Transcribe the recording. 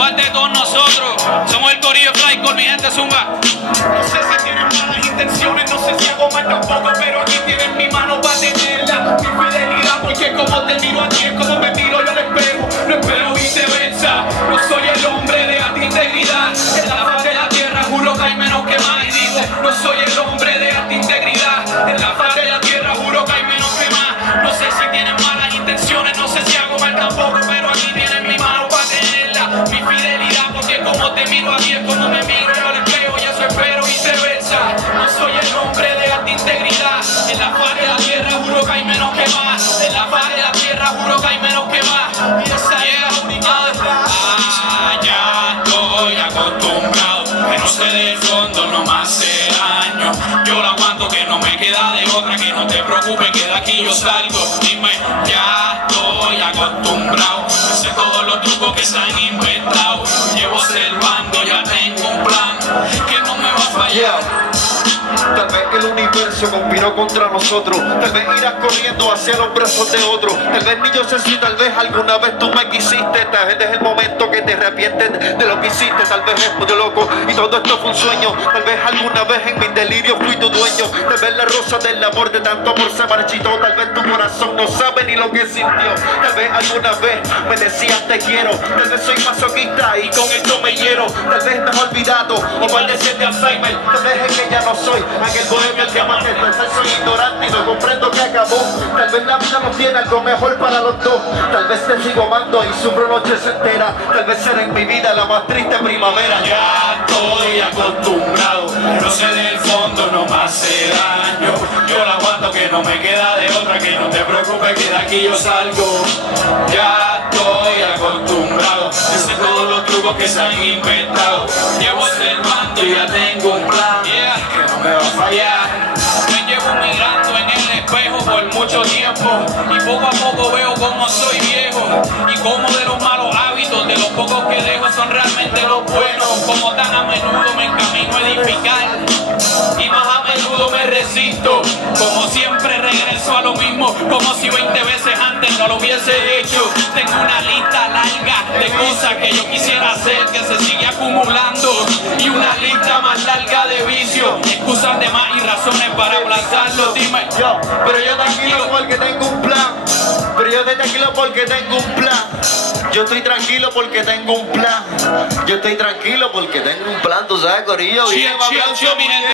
parte de todos nosotros. Somos el corillo Fly con mi gente Zumba. No sé si tienen malas intenciones, no sé si hago mal tampoco, pero aquí tienen mi mano para tenerla. Mi fidelidad, porque como te miro a ti es como me miro yo al espejo. No espero viceversa, no soy el hombre de alta integridad. En la faz de la tierra juro que hay menos que más. Y dice, no soy el hombre de alta integridad. En la faz de la tierra juro que hay menos que más. No sé si tienen malas intenciones, no sé si hago mal tampoco, pero aquí tienen mi mano para tenerla. Mi fidelidad, porque como te miro a ti es como me miro yo al espejo. Y eso espero viceversa. No soy el hombre de alta integridad. En la faz de la tierra juro que hay menos que más. En la faz de la tierra juro que hay menos que más. Y esa es la única verdad. Ya estoy acostumbrado, que no se dé el fondo, no me hace daño. Yo lo aguanto, que no me queda de otra, que no te preocupes, que de aquí yo salgo. Dime, ya estoy acostumbrado, sé todos los trucos que se han inventado. Llevo observando, ya tengo un plan que no me va a fallar. Tal vez el universo conspiró contra nosotros. Tal vez irás corriendo hacia los brazos de otro. Tal vez ni yo sé si tal vez alguna vez tú me quisiste. Tal vez es el momento que te arrepientes de lo que hiciste. Tal vez es muy loco y todo esto fue un sueño. Tal vez alguna vez en mi delirio fui tu dueño. Tal vez la rosa del amor de tanto amor se marchitó. Tal vez tu corazón no sabe ni lo que sintió. Tal vez alguna vez me decías te quiero. Tal vez soy masoquista y con esto me hiero. Tal vez me he olvidado o padecer de Alzheimer. Tal vez es que ya no soy aquel bohemio que amaste. Tal vez soy ignorante y no comprendo que acabó. Tal vez la vida no tiene algo mejor para los dos. Tal vez te sigo amando y sufro noches enteras. Tal vez será en mi vida la más triste primavera. Ya estoy acostumbrado, no sé del fondo, no me hace daño. Yo lo aguanto, que no me queda de otra, que no te preocupes, que de aquí yo salgo. Ya estoy acostumbrado, yo sé todos los trucos que se han inventado. Llevo observando y ya tengo un plan que no me va a fallar. Me llevo mirando en el espejo por mucho tiempo y poco a poco veo cómo soy viejo y cómo de los malos hábitos, de los pocos que dejo, son realmente los buenos. Como tan a menudo me encamino a edificar y más a menudo me resisto. Como siempre regreso a lo mismo, como si 20 veces antes no lo hubiese hecho. Tengo una lista larga de cosas que yo quisiera hacer, que se sigue acumulando, y una lista más larga de vicios, excusas de más y razones para aplazarlo. Dime, Pero yo tranquilo porque tengo un plan. Pero yo estoy tranquilo porque tengo un plan. Yo estoy tranquilo porque tengo un plan. Yo estoy tranquilo porque tengo un plan, tú sabes, corillo. chill, chill, chill, mi gente.